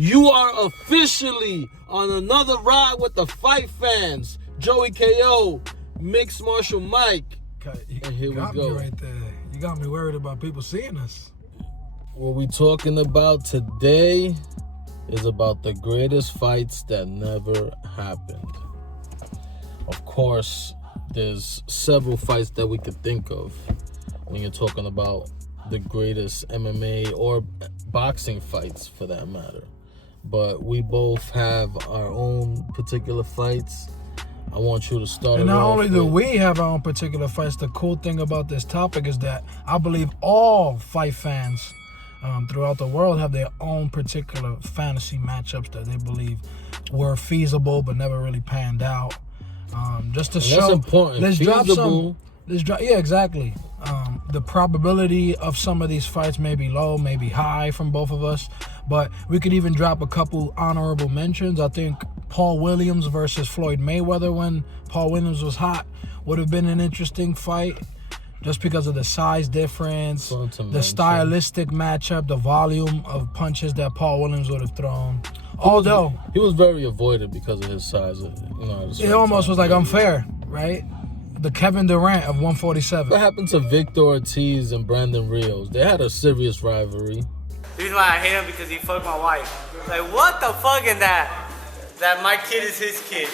You are officially on another ride with the fight fans. JoeyKO, MixedMartialMike. And here we go. You right there. You got me worried about people seeing us. What we talking about today is about the greatest fights that never happened. Of course, there's several fights that we could think of when you're talking about the greatest MMA or boxing fights for that matter. But we both have our own particular fights. I want you to start. And not only do we have our own particular fights, the cool thing about this topic is that I believe all fight fans throughout the world have their own particular fantasy matchups that they believe were feasible but never really panned out. Just to show, that's important. Let's feasible. drop some. Yeah, exactly. The probability of some of these fights may be low, may be high from both of us, but we could even drop a couple honorable mentions. I think Paul Williams versus Floyd Mayweather, when Paul Williams was hot, would have been an interesting fight just because of the size difference, the stylistic matchup, the volume of punches that Paul Williams would have thrown. Although he was very avoided because of his size, it almost was like unfair, right? The Kevin Durant of 147. What happened to Victor Ortiz and Brandon Rios? They had a serious rivalry. The reason why I hate him because he fucked my wife. Like, what the fuck is that? That my kid is his kid.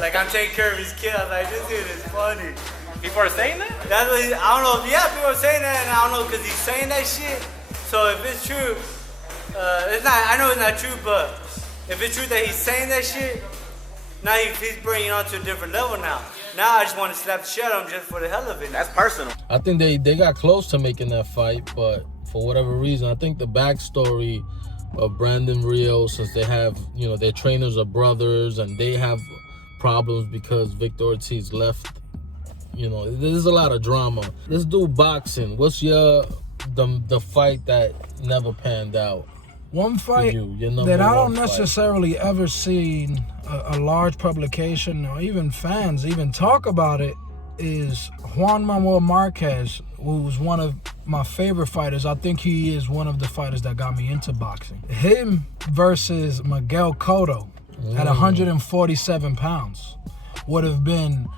Like, I'm taking care of his kid. I'm like, this dude is funny. People are saying that? That's what I don't know. Yeah, people are saying that, and I don't know because he's saying that shit. So if it's true, it's not. I know it's not true, but if it's true that he's saying that shit, now he's bringing it on to a different level now. Now I just want to slap the shit out of him just for the hell of it. That's personal. I think they got close to making that fight, but for whatever reason, I think the backstory of Brandon Rios, since they have, their trainers are brothers and they have problems because Victor Ortiz left. There's a lot of drama. Let's do boxing. What's the fight that never panned out? One fight that I don't necessarily ever seen a large publication or even fans even talk about it is Juan Manuel Marquez, who was one of my favorite fighters. I think he is one of the fighters that got me into boxing. Him versus Miguel Cotto at 147 pounds would have been,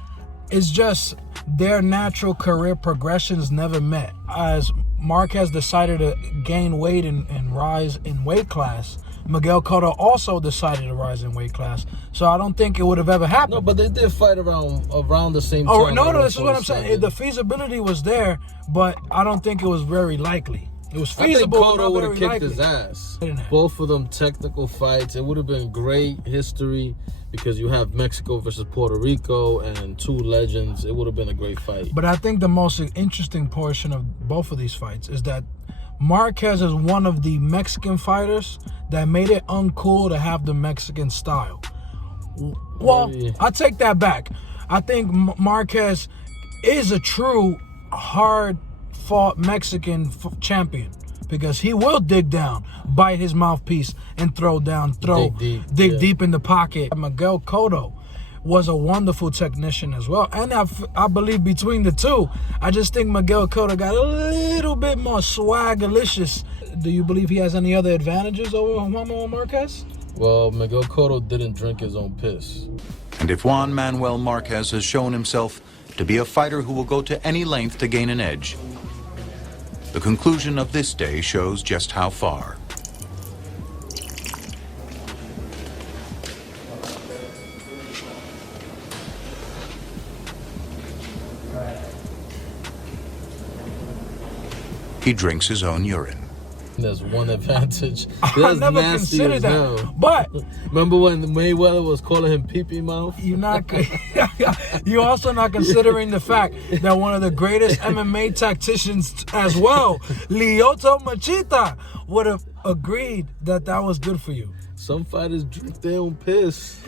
it's just their natural career progressions never met. As Marquez decided to gain weight and rise in weight class, Miguel Cotto also decided to rise in weight class. So I don't think it would have ever happened. No, but they did fight around the same time. Oh, no, this is what I'm saying. The feasibility was there, but I don't think it was very likely. It was feasible, I think Cotto would have kicked his ass. Both of them technical fights. It would have been great history because you have Mexico versus Puerto Rico and two legends. It would have been a great fight. But I think the most interesting portion of both of these fights is that Marquez is one of the Mexican fighters that made it uncool to have the Mexican style. Well, I take that back. I think Marquez is a true hard-fought Mexican champion because he will dig down, bite his mouthpiece, and throw down, dig deep in the pocket. Miguel Cotto was a wonderful technician as well. And I believe between the two, I just think Miguel Cotto got a little bit more swaggerlicious. Do you believe he has any other advantages over Juan Manuel Marquez? Well, Miguel Cotto didn't drink his own piss. And if Juan Manuel Marquez has shown himself to be a fighter who will go to any length to gain an edge, the conclusion of this day shows just how far. He drinks his own urine. There's one advantage. I never considered that. But remember when Mayweather was calling him pee-pee mouth? You're also not considering the fact that one of the greatest MMA tacticians as well, Lyoto Machida, would have agreed that that was good for you. Some fighters drink their own piss.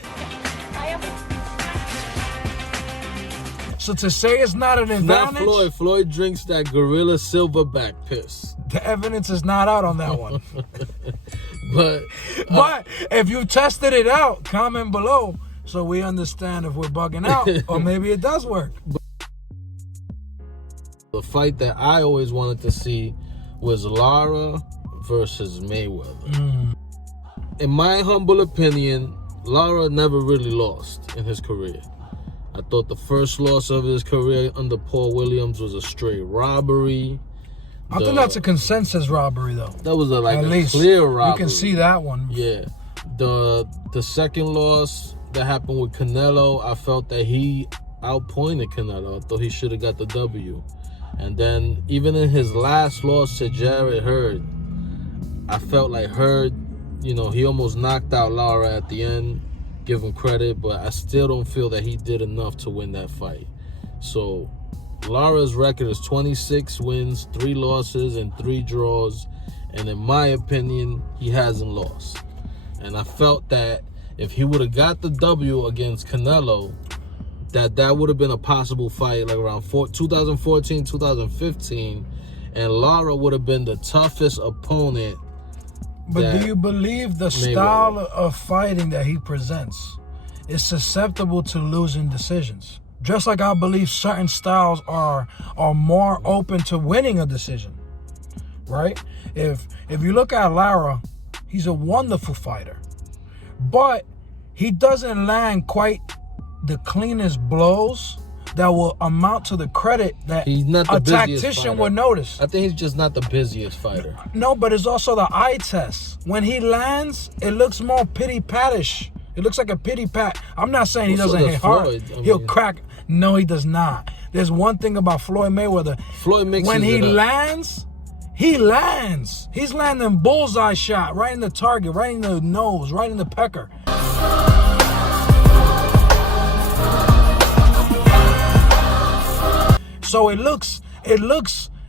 So to say it's not an advantage... Not Floyd drinks that Gorilla Silverback piss. The evidence is not out on that one. But if you tested it out, comment below so we understand if we're bugging out or maybe it does work. The fight that I always wanted to see was Lara versus Mayweather. in my humble opinion, Lara never really lost in his career. I thought the first loss of his career under Paul Williams was a straight robbery. I think that's a consensus robbery, though. That was a least clear robbery. You can see that one. Yeah. The second loss that happened with Canelo, I felt that he outpointed Canelo. I thought he should have got the W. And then even in his last loss to Jarrett Hurd, I felt like Hurd, you know, he almost knocked out Lara at the end. Give him credit, but I still don't feel that he did enough to win that fight. So Lara's record is 26 wins, 3 losses, and 3 draws. And in my opinion, he hasn't lost. And I felt that if he would have got the W against Canelo, that would have been a possible fight like around 2014, 2015. And Lara would have been the toughest opponent. But do you believe the style of fighting that he presents is susceptible to losing decisions? Just like I believe certain styles are more open to winning a decision, right? If you look at Lara, he's a wonderful fighter, but he doesn't land quite the cleanest blows that will amount to the credit that he's not the a busiest tactician fighter. would notice. I think he's just not the busiest fighter. No, but it's also the eye test. When he lands, it looks more pity-patish. It looks like a pity-pat. I'm not saying he doesn't hit hard. He'll crack. No, he does not. There's one thing about Floyd Mayweather. Floyd mixes when he it up. lands, he lands. He's landing bullseye shot right in the target, right in the nose, right in the pecker. So it looks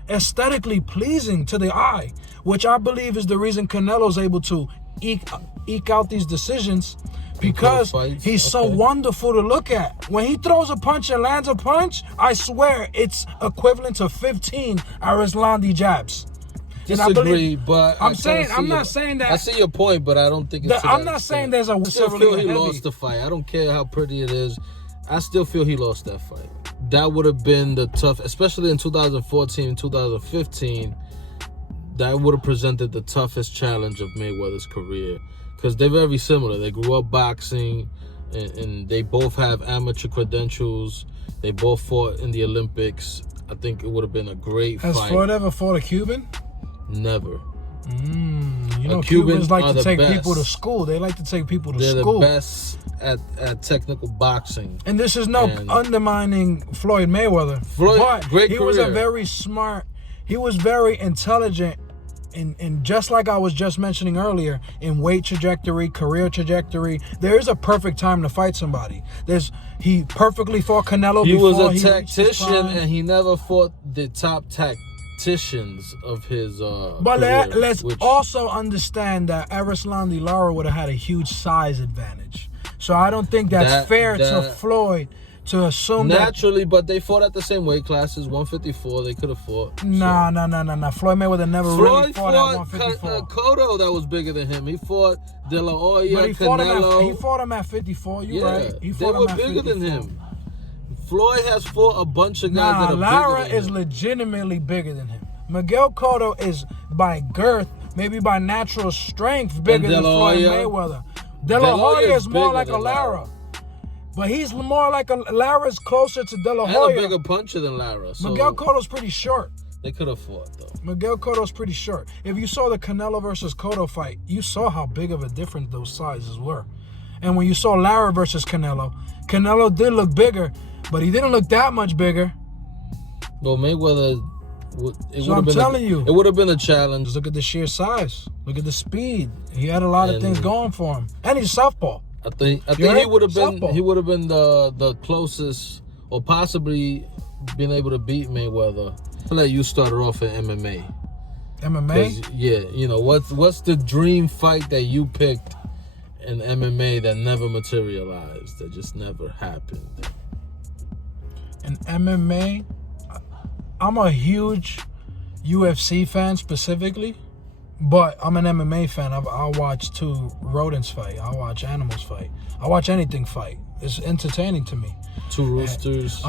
aesthetically pleasing to the eye, which I believe is the reason Canelo's able to eke out these decisions, because he's so wonderful to look at. When he throws a punch and lands a punch, I swear it's equivalent to 15 Arislandi jabs. Disagree, but I'm not saying that. I see your point, but I don't think it's. I'm not saying there's a. I still feel he lost the fight. I don't care how pretty it is. I still feel he lost that fight. That would have been the tough, especially in 2014, 2015. That would have presented the toughest challenge of Mayweather's career, because they're very similar. They grew up boxing, and they both have amateur credentials. They both fought in the Olympics. I think it would have been a great fight. Has Floyd ever fought a Cuban? Never. You know, Cubans like to take people to school. They like to take people to school. They're the best at technical boxing. And this is no undermining Floyd Mayweather. Floyd, great career. Was a very smart. He was very intelligent, and just like I was just mentioning earlier, in weight trajectory, career trajectory, there is a perfect time to fight somebody. He perfectly fought Canelo. He was a tactician, and he never fought the top tacticians of his but career, let's also understand that Arislandi Lara would have had a huge size advantage. So I don't think that's fair to Floyd to assume naturally, but they fought at the same weight classes, 154. They could have fought. Nah. Floyd Mayweather never really fought at 154. Cotto, that was bigger than him. He fought De La Hoya, but he fought him at 54. You're right. They were bigger than him. Floyd has fought a bunch of guys that are Lara bigger than is legitimately bigger than him. Miguel Cotto is by girth, maybe by natural strength, bigger than Floyd Mayweather. De La Hoya is more like a Lara. But he's more like a Lara's closer to De La Hoya. And a bigger puncher than Lara. So Miguel Cotto's pretty short. They could have fought, though. Miguel Cotto's pretty short. If you saw the Canelo versus Cotto fight, you saw how big of a difference those sizes were. And when you saw Lara versus Canelo did look bigger, but he didn't look that much bigger. Well, Mayweather, it would have been a challenge. Just look at the sheer size. Look at the speed. He had a lot of things going for him, and he's southpaw. I think he would have been the closest, or possibly been able to beat Mayweather. I'll let you start off in MMA. MMA? Yeah, you know what's the dream fight that you picked in MMA that never materialized, that just never happened? In MMA, I'm a huge UFC fan specifically, but I'm an MMA fan. I watch two rodents fight. I watch animals fight. I watch anything fight. It's entertaining to me. Two roosters.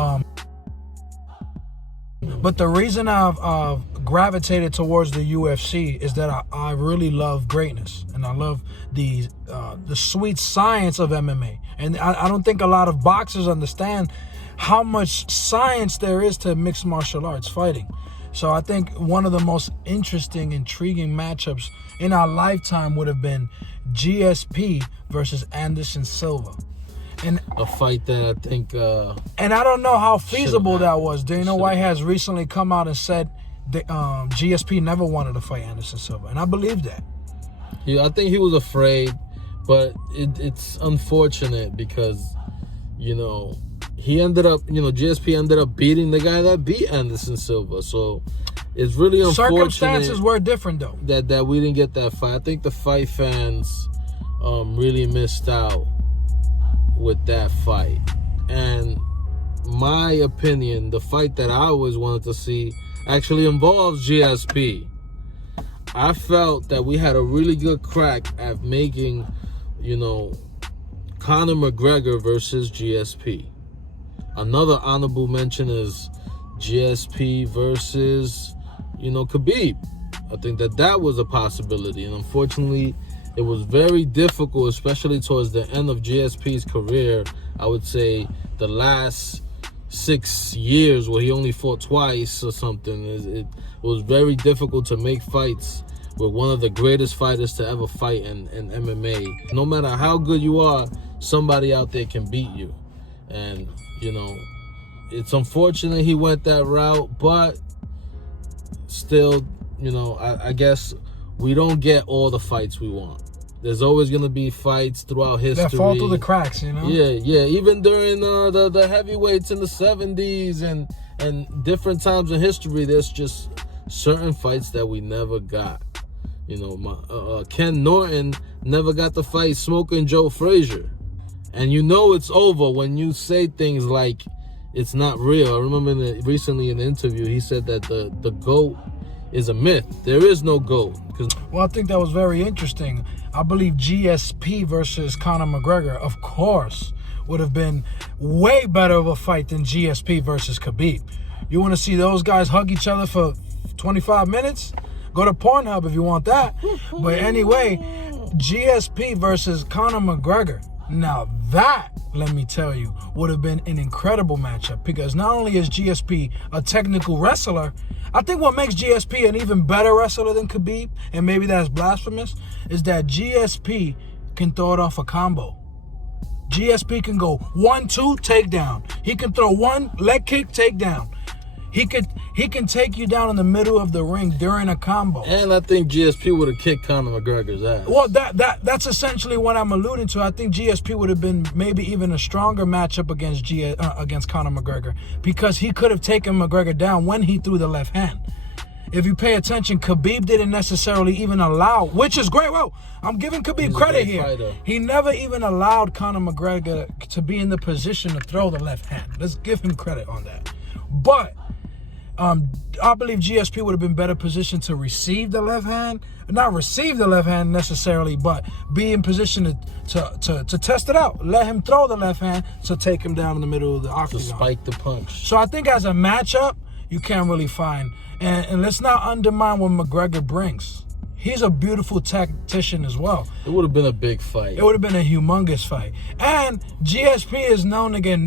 But the reason I've gravitated towards the UFC is that I really love greatness, and I love the sweet science of MMA. And I don't think a lot of boxers understand how much science there is to mixed martial arts fighting. So I think one of the most interesting, intriguing matchups in our lifetime would have been GSP versus Anderson Silva. And a fight that I think... and I don't know how feasible that was. Dana White has recently come out and said that GSP never wanted to fight Anderson Silva. And I believe that. Yeah, I think he was afraid. But it's unfortunate because, you know, he ended up, you know, GSP ended up beating the guy that beat Anderson Silva. So it's really unfortunate. Circumstances were different, though. That we didn't get that fight. I think the fight fans really missed out with that fight. And my opinion, the fight that I always wanted to see actually involves GSP. I felt that we had a really good crack at making, you know, Conor McGregor versus GSP. Another honorable mention is GSP versus, you know, Khabib. I think that was a possibility. And unfortunately, it was very difficult, especially towards the end of GSP's career. I would say the last 6 years where he only fought twice or something. It was very difficult to make fights with one of the greatest fighters to ever fight in MMA. No matter how good you are, somebody out there can beat you. And, you know, it's unfortunate he went that route, but still, you know, I guess we don't get all the fights we want. There's always going to be fights throughout history that fall through the cracks, you know? Yeah. Even during the heavyweights in the 70s and different times in history, there's just certain fights that we never got. You know, Ken Norton never got to fight Smoking Joe Frazier. And you know it's over when you say things like it's not real. I remember recently in the interview, he said that the GOAT is a myth. There is no GOAT. Well, I think that was very interesting. I believe GSP versus Conor McGregor, of course, would have been way better of a fight than GSP versus Khabib. You want to see those guys hug each other for 25 minutes? Go to Pornhub if you want that. But anyway, GSP versus Conor McGregor. Now that, let me tell you, would have been an incredible matchup, because not only is GSP a technical wrestler, I think what makes GSP an even better wrestler than Khabib, and maybe that's blasphemous, is that GSP can throw it off a combo. GSP can go 1-2 takedown. He can throw one leg kick takedown. He can take you down in the middle of the ring during a combo. And I think GSP would have kicked Conor McGregor's ass. Well, that's essentially what I'm alluding to. I think GSP would have been maybe even a stronger matchup against Conor McGregor, because he could have taken McGregor down when he threw the left hand. If you pay attention, Khabib didn't necessarily even allow, which is great. Well, I'm giving Khabib credit here. Fighter. He never even allowed Conor McGregor to be in the position to throw the left hand. Let's give him credit on that. But I believe GSP would have been better positioned to receive the left hand. Not receive the left hand necessarily, but be in position to test it out. Let him throw the left hand to take him down in the middle of the octagon. To spike the punch. So I think as a matchup, you can't really find. And let's not undermine what McGregor brings. He's a beautiful tactician as well. It would have been a big fight. It would have been a humongous fight. And GSP is known to get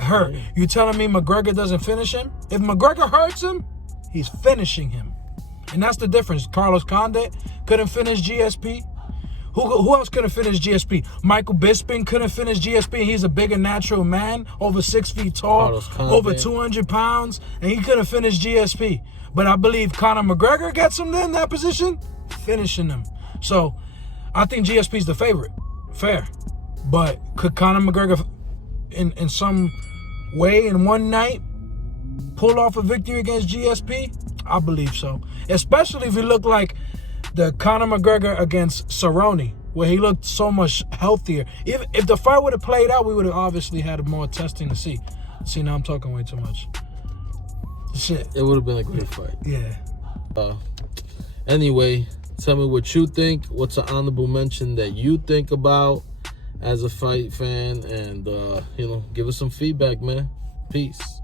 hurt. You telling me McGregor doesn't finish him? If McGregor hurts him, he's finishing him. And that's the difference. Carlos Condit couldn't finish GSP. Who else couldn't finish GSP? Michael Bisping couldn't finish GSP. He's a bigger natural man, over 6 feet tall, over 200 pounds, and he couldn't finish GSP. But I believe Conor McGregor gets him in that position, finishing him. So I think GSP's the favorite. Fair. But could Conor McGregor in some way in one night pull off a victory against GSP? I believe so. Especially if he looked like the Conor McGregor against Cerrone, where he looked so much healthier. If the fight would have played out, we would have obviously had more testing to see. See, now I'm talking way too much. Shit. It would have been a great fight. Yeah. Anyway, tell me what you think. What's an honorable mention that you think about as a fight fan? And, you know, give us some feedback, man. Peace.